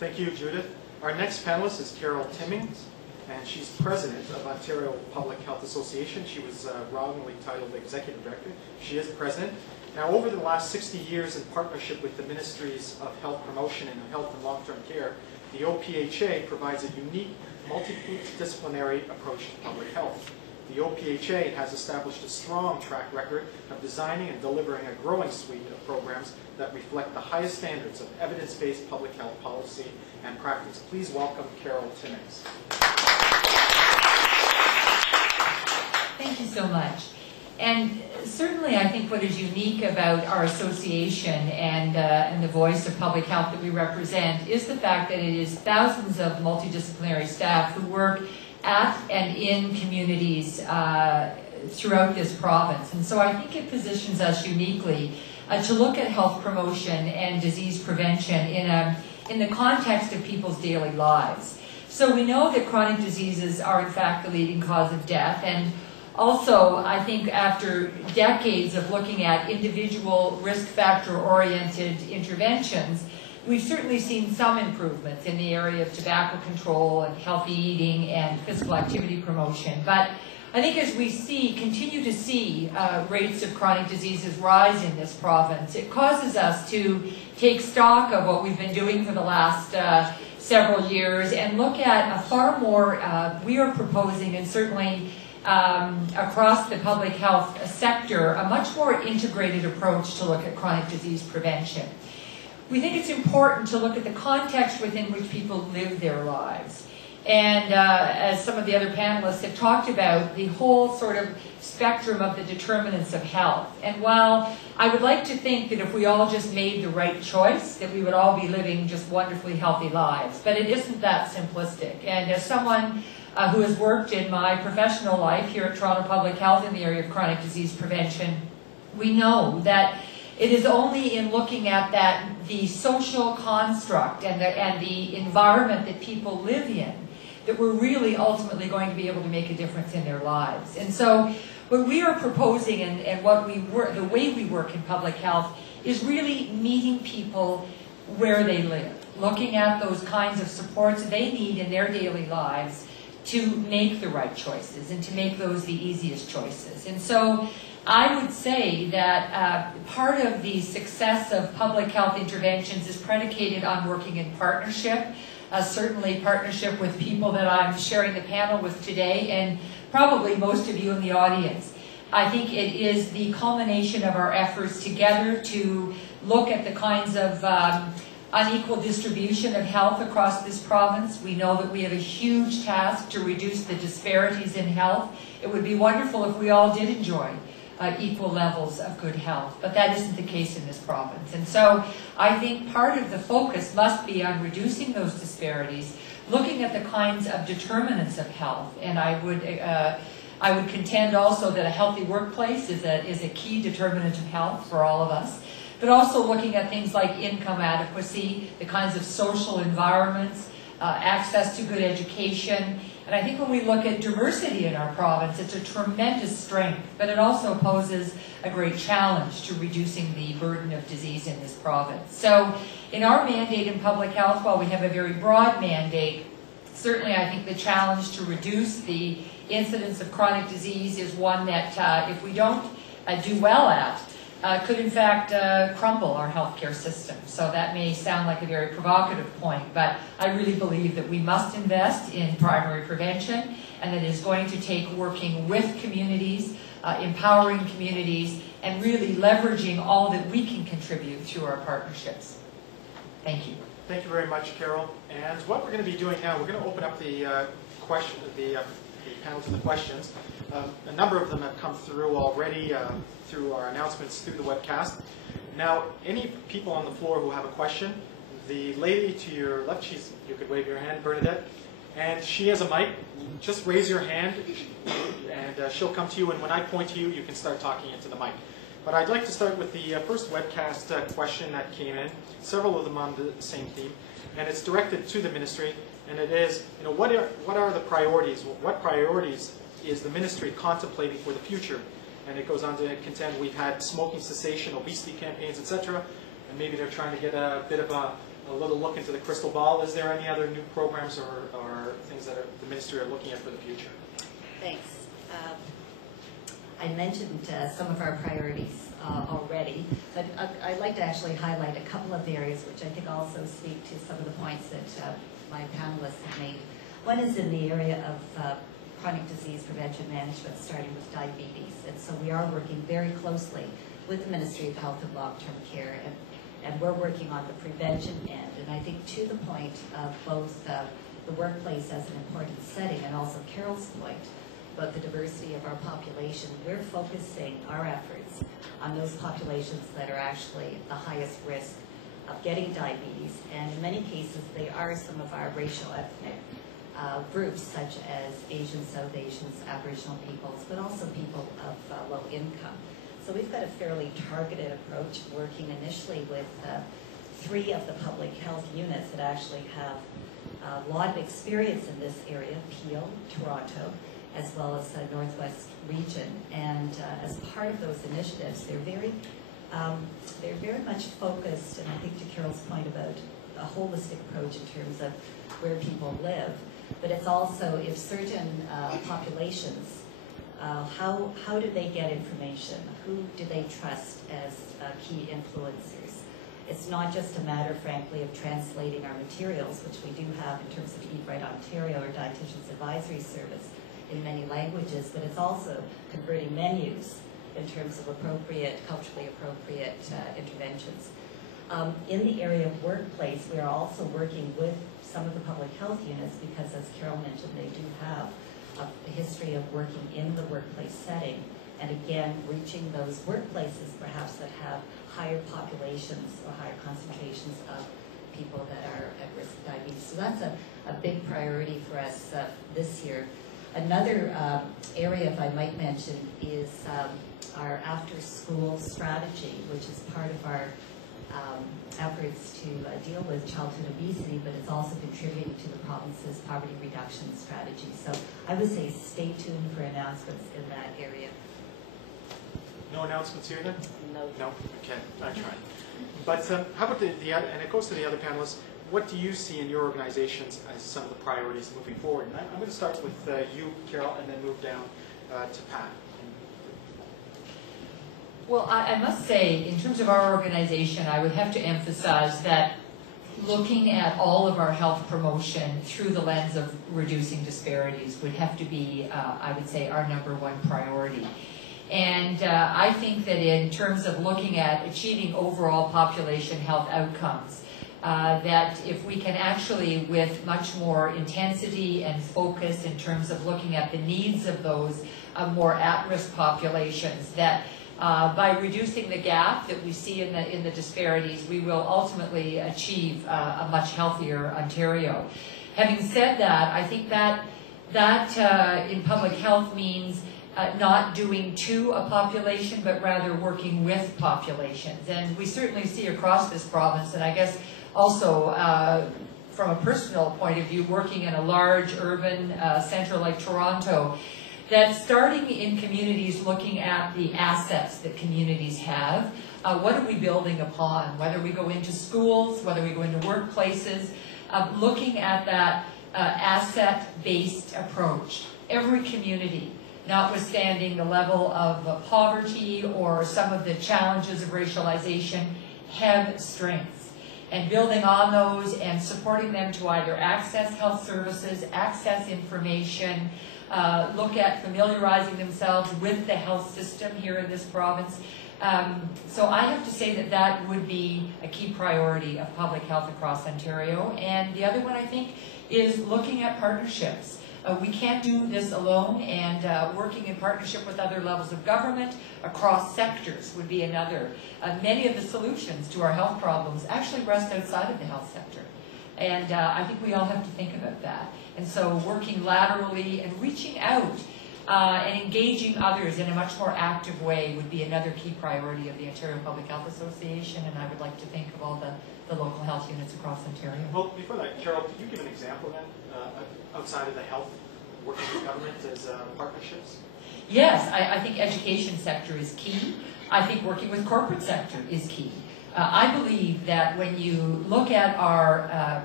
Thank you, Judith. Our next panelist is Carol Timmings, and she's president of Ontario Public Health Association. She was wrongly titled executive director. She is president. Now, over the last 60 years in partnership with the Ministries of Health Promotion and Health and Long-Term Care, the OPHA provides a unique multidisciplinary approach to public health. The OPHA has established a strong track record of designing and delivering a growing suite of programs that reflect the highest standards of evidence-based public health policy and practice. Please welcome Carol Timmings. Thank you so much. And certainly I think what is unique about our association and the voice of public health that we represent is the fact that it is thousands of multidisciplinary staff who work at and in communities throughout this province. And so I think it positions us uniquely to look at health promotion and disease prevention in the context of people's daily lives. So we know that chronic diseases are in fact the leading cause of death, and also I think after decades of looking at individual risk factor oriented interventions, we've certainly seen some improvements in the area of tobacco control and healthy eating and physical activity promotion. But I think as we continue to see rates of chronic diseases rise in this province, it causes us to take stock of what we've been doing for the last several years and look at a far more, we are proposing, and certainly across the public health sector, a much more integrated approach to look at chronic disease prevention. We think it's important to look at the context within which people live their lives. And as some of the other panelists have talked about, the whole sort of spectrum of the determinants of health. And while I would like to think that if we all just made the right choice, that we would all be living just wonderfully healthy lives, but it isn't that simplistic. And as someone who has worked in my professional life here at Toronto Public Health in the area of chronic disease prevention, we know that it is only in looking at the social construct and the environment that people live in that we're really ultimately going to be able to make a difference in their lives. And so what we are proposing and the way we work in public health is really meeting people where they live, looking at those kinds of supports they need in their daily lives to make the right choices and to make those the easiest choices. And so I would say that part of the success of public health interventions is predicated on working in partnership, certainly partnership with people that I'm sharing the panel with today, and probably most of you in the audience. I think it is the culmination of our efforts together to look at the kinds of unequal distribution of health across this province. We know that we have a huge task to reduce the disparities in health. It would be wonderful if we all did enjoy equal levels of good health, but that isn't the case in this province. And so I think part of the focus must be on reducing those disparities, looking at the kinds of determinants of health, and I would contend also that a healthy workplace is a key determinant of health for all of us, but also looking at things like income adequacy, the kinds of social environments, access to good education. And I think when we look at diversity in our province, it's a tremendous strength, but it also poses a great challenge to reducing the burden of disease in this province. So in our mandate in public health, while we have a very broad mandate, certainly I think the challenge to reduce the incidence of chronic disease is one that if we don't do well at, could in fact crumble our healthcare system. So that may sound like a very provocative point, but I really believe that we must invest in primary prevention, and that it is going to take working with communities, empowering communities, and really leveraging all that we can contribute through our partnerships. Thank you. Thank you very much, Carol. And what we're going to be doing now, we're going to open up the panel to the questions. A number of them have come through already through our announcements through the webcast. Now, any people on the floor who have a question, the lady to your left, you could wave your hand, Bernadette, and she has a mic. Just raise your hand, and she'll come to you, and when I point to you, you can start talking into the mic. But I'd like to start with the first webcast question that came in, several of them on the same theme, and it's directed to the ministry, and it is, what are the priorities? What priorities is the ministry contemplating for the future? And it goes on to contend we've had smoking cessation, obesity campaigns, etc., and maybe they're trying to get a bit of a a little look into the crystal ball, is there any other new programs or things that the ministry are looking at for the future? Thanks. I mentioned some of our priorities already, but I'd like to actually highlight a couple of areas which I think also speak to some of the points that my panelists have made. One is in the area of chronic disease prevention management, starting with diabetes. And so we are working very closely with the Ministry of Health and Long-Term Care, and we're working on the prevention end. And I think to the point of both the workplace as an important setting and also Carol's point about the diversity of our population, we're focusing our efforts on those populations that are actually at the highest risk of getting diabetes. And in many cases, they are some of our racial ethnic groups, such as Asians, South Asians, Aboriginal peoples, but also people of low income. So we've got a fairly targeted approach, working initially with 3 of the public health units that actually have a lot of experience in this area, Peel, Toronto, as well as the Northwest region. And as part of those initiatives, they're very much focused, and I think to Carol's point about a holistic approach in terms of where people live, but it's also if certain populations, how do they get information? Who do they trust as key influencers? It's not just a matter, frankly, of translating our materials, which we do have in terms of Eat Right Ontario or Dietitians Advisory Service in many languages, but it's also converting menus in terms of appropriate, culturally appropriate interventions. In the area of workplace, we are also working with some of the public health units because, as Carol mentioned, they do have a history of working in the workplace setting, and again, reaching those workplaces perhaps that have higher populations or higher concentrations of people that are at risk of diabetes. So that's a big priority for us this year. Another area, if I might mention, is our after-school strategy, which is part of our efforts to deal with childhood obesity, but it's also contributing to the province's poverty reduction strategy. So I would say stay tuned for announcements in that area. No announcements here then? No. No? Okay, I tried. But how about the other, and it goes to the other panelists, what do you see in your organizations as some of the priorities moving forward? And I'm going to start with you, Carol, and then move down to Pat. Well, I must say, in terms of our organization, I would have to emphasize that looking at all of our health promotion through the lens of reducing disparities would have to be, I would say, our #1 priority. And I think that in terms of looking at achieving overall population health outcomes, that if we can actually, with much more intensity and focus in terms of looking at the needs of those more at-risk populations, that by reducing the gap that we see in the disparities, we will ultimately achieve a much healthier Ontario. Having said that, I think that in public health means not doing to a population, but rather working with populations. And we certainly see across this province, and I guess also from a personal point of view, working in a large urban centre like Toronto, that starting in communities, looking at the assets that communities have, what are we building upon? Whether we go into schools, whether we go into workplaces, looking at that asset-based approach. Every community, notwithstanding the level of poverty or some of the challenges of racialization, have strengths. And building on those and supporting them to either access health services, access information, look at familiarizing themselves with the health system here in this province. So I have to say that would be a key priority of public health across Ontario. And the other one, I think, is looking at partnerships. We can't do this alone, and working in partnership with other levels of government across sectors would be another. Many of the solutions to our health problems actually rest outside of the health sector. And I think we all have to think about that. And so working laterally and reaching out and engaging others in a much more active way would be another key priority of the Ontario Public Health Association, and I would like to think of all the local health units across Ontario. Well, before that, Carol, could you give an example then, outside of the health, working with government as partnerships? Yes, I think education sector is key. I think working with corporate sector is key. I believe that when you look at our